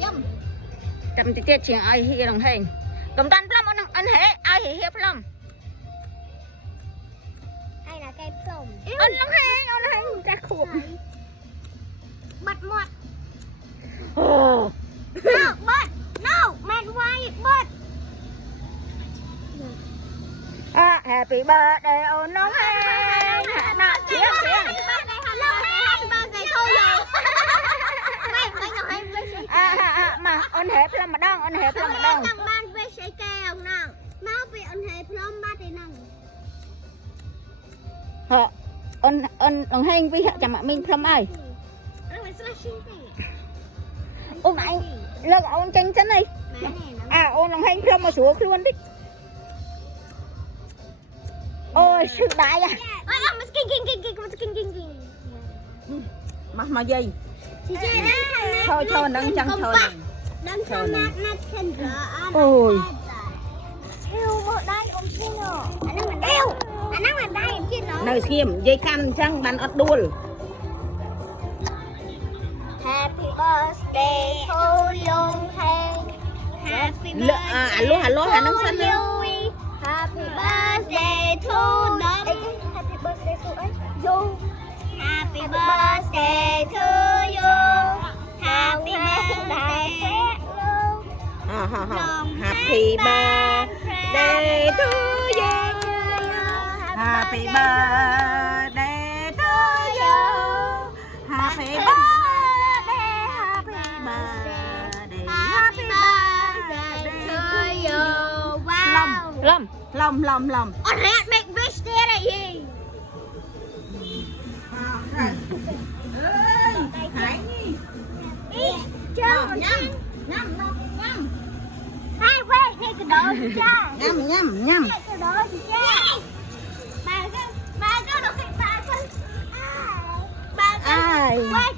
nhâm chậm tiết chuyện ai hi đồng hình cầm tan plum ăn hệ ai hi hiệp plum ai là cây plum ăn long ra khụp bật một oh no bật no man why bật happy birthday on long hình nè tiếng mà on hệ plum mà đông on hệ plum mà đông man về sẽ kèo nào mau về on hệ plum ba thì năng họ on long hình vì chẳng mà mình plum ai ông này lợn ông tranh chân này ông long hình plum mà xuống luôn đi ôi sự đại à mà gì thôi nâng chân thôi đang cho nát chân rửa ôi yêu một đây ông xin rồi anh đang làm đây em xin rồi nơi xiêm dây căn trăng bàn ớt đuôi Happy birthday to you Happy birthday alo hà nâng xanh Happy birthday to them Happy birthday to you Happy birthday to you Happy birthday happy birthday to you happy birthday to you happy birthday Lâm on hat make wish there at you Hải nhi chơi nhâm hai quay ngay cái đó cha nhâm cái đó cha ba cái nó ba cái ai quay